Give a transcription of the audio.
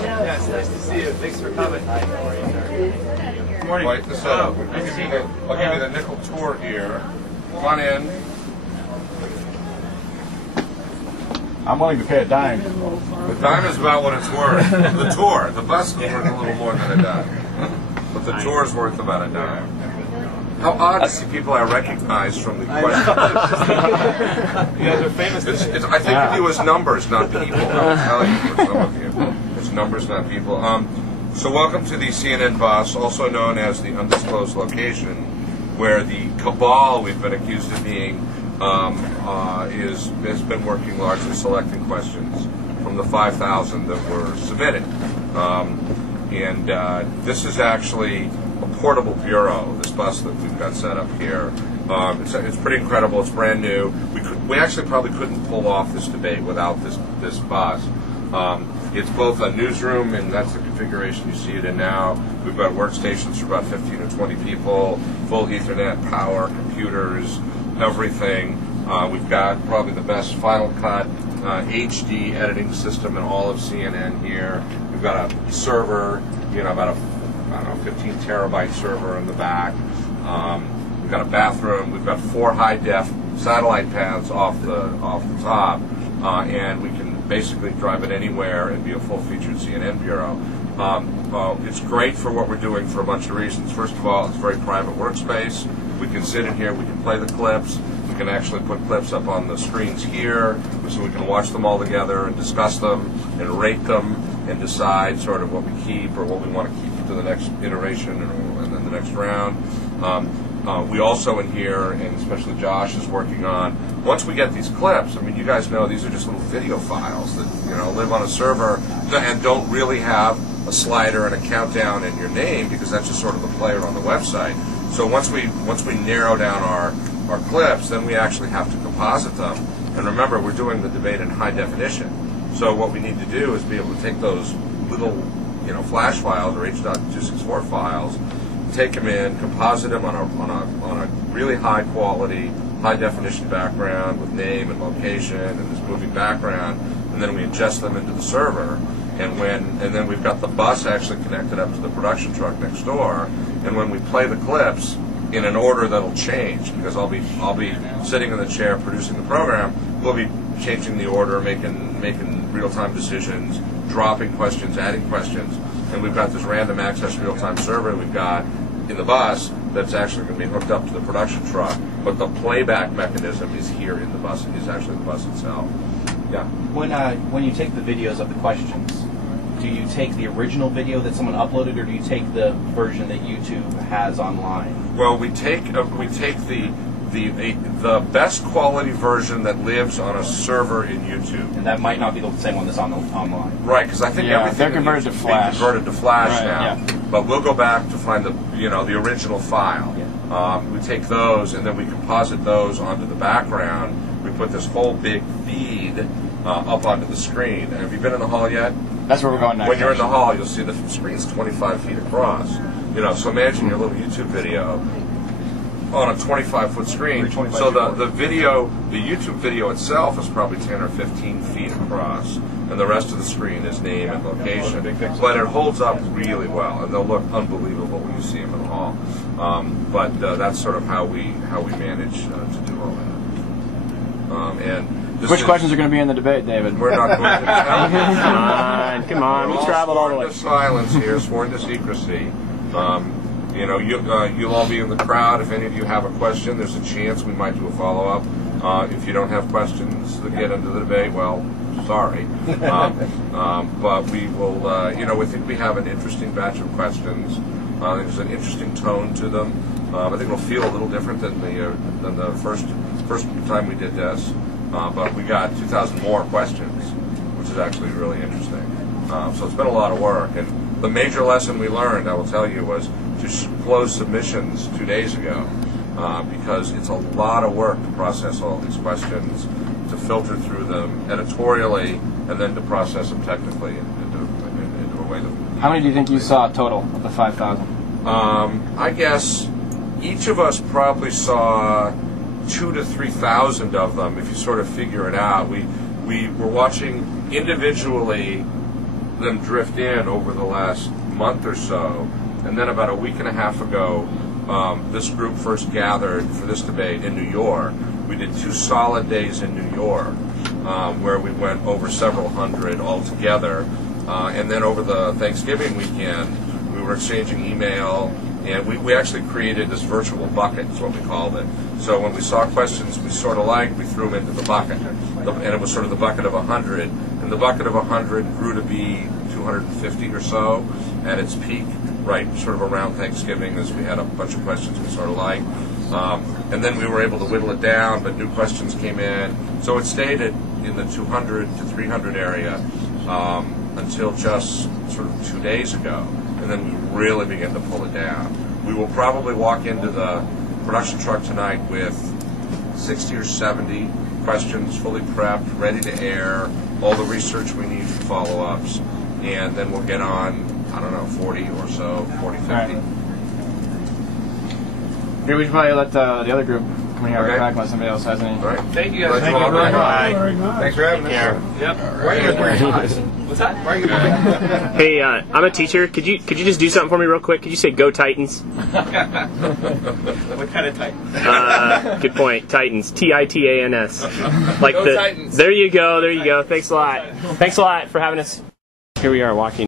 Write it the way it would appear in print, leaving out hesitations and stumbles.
Yeah, it's nice to see you. Thanks for coming. Good morning. Right, this I'll give you the nickel tour here. Come on in. I'm willing to pay a dime. The dime is about what it's worth. The tour, the bus is worth a little more than a dime. But the tour is worth about a dime. How odd to see people I recognize from the questions. You guys are famous. I think of you as numbers, not people. I'll tell you for some of you. It's numbers, not people. So welcome to the CNN bus, also known as the undisclosed location, where the cabal we've been accused of being has been working largely selecting questions from the 5,000 that were submitted. This is actually a portable bureau, this bus that we've got set up here. It's pretty incredible. It's brand new. We actually probably couldn't pull off this debate without this bus. It's both a newsroom, and that's the configuration you see it in now. We've got workstations for about 15 or 20 people, full Ethernet power, computers, everything. We've got probably the best Final Cut HD editing system in all of CNN here. We've got a server, about a 15 terabyte server in the back. We've got a bathroom. We've got 4 high-def satellite paths off the top, and we can basically drive it anywhere and be a full-featured CNN bureau. It's great for what we're doing for a bunch of reasons. First of all, it's a very private workspace. We can sit in here, we can play the clips, we can actually put clips up on the screens here so we can watch them all together and discuss them and rate them and decide sort of what we keep or what we want to keep to the next iteration and then the next round. We also in here, and especially Josh is working on, once we get these clips, I mean, you guys know these are just little video files that, live on a server and don't really have a slider and a countdown in your name because that's just sort of the player on the website. So once we narrow down our clips, then we actually have to composite them. And remember, we're doing the debate in high definition. So what we need to do is be able to take those little, flash files or H.264 files, take them in, composite them on a really high quality, high definition background with name and location and this moving background, and then we ingest them into the server. And then we've got the bus actually connected up to the production truck next door. And when we play the clips in an order that'll change, because I'll be sitting in the chair producing the program, we'll be changing the order, making real-time decisions, dropping questions, adding questions, and we've got this random access real-time server we've got in the bus that's actually going to be hooked up to the production truck, but the playback mechanism is here in the bus, is actually the bus itself. Yeah. When you take the videos of the questions, do you take the original video that someone uploaded, or do you take the version that YouTube has online? Well, we take the best quality version that lives on a server in YouTube. And that might not be the same one that's online. Right, because I think everything they're converted to Flash. Converted to Flash right, now. Yeah. But we'll go back to find the original file. Yeah. We take those and then we composite those onto the background. We put this whole big feed up onto the screen. Have you been in the hall yet? That's where we're going next. When you're in the hall, you'll see the screen's 25 feet across. So imagine your little YouTube video on a 25-foot screen. So the YouTube video itself is probably 10 or 15 feet across, and the rest of the screen is name and location. But it holds up really well, and they'll look unbelievable when you see them in the hall. But that's sort of how we manage to do all that. Which questions are going to be in the debate, David? We're not going to tell. Come on, we traveled all the way. Sworn to silence here, sworn to secrecy. You'll all be in the crowd. If any of you have a question, there's a chance we might do a follow-up. If you don't have questions that get into the debate, well, sorry. But we will, we think we have an interesting batch of questions. There's an interesting tone to them. I think it'll feel a little different than the first time we did this. But we got 2,000 more questions, which is actually really interesting. So it's been a lot of work. And the major lesson we learned, I will tell you, was to close submissions 2 days ago, because it's a lot of work to process all these questions, to filter through them editorially, and then to process them technically into a way that... How many do you think you saw total of the 5,000? I guess each of us probably saw 2,000 to 3,000 of them, if you sort of figure it out. We were watching individually them drift in over the last month or so. And then about a week and a half ago, this group first gathered for this debate in New York. We did 2 solid days in New York, where we went over several hundred altogether. And then over the Thanksgiving weekend, we were exchanging email, and we actually created this virtual bucket, is what we called it. So when we saw questions we sort of liked, we threw them into the bucket. And it was sort of the bucket of 100. And the bucket of 100 grew to be 250 or so at its peak, right, sort of around Thanksgiving, as we had a bunch of questions we sort of liked. And then we were able to whittle it down, but new questions came in. So it stayed in the 200 to 300 area until just sort of 2 days ago. And then we really began to pull it down. We will probably walk into the production truck tonight with 60 or 70 questions fully prepped, ready to air, all the research we need for follow-ups, and then we'll get on, I don't know, 40 or so, 40, 50. Right. Here, we should probably let the other group come here and talk unless somebody else has any. All right. Thank you guys. Thank you very much. Thanks for having us. Yep. Why are you guys wearing ties? What's that? Why are you guys Hey, I'm a teacher. Could you just do something for me real quick? Could you say "Go Titans"? What kind of Titans? Good point. Titans. Titans. Like Go the. Titans. There you go. There you go. Thanks a lot. Thanks a lot for having us. Here we are walking.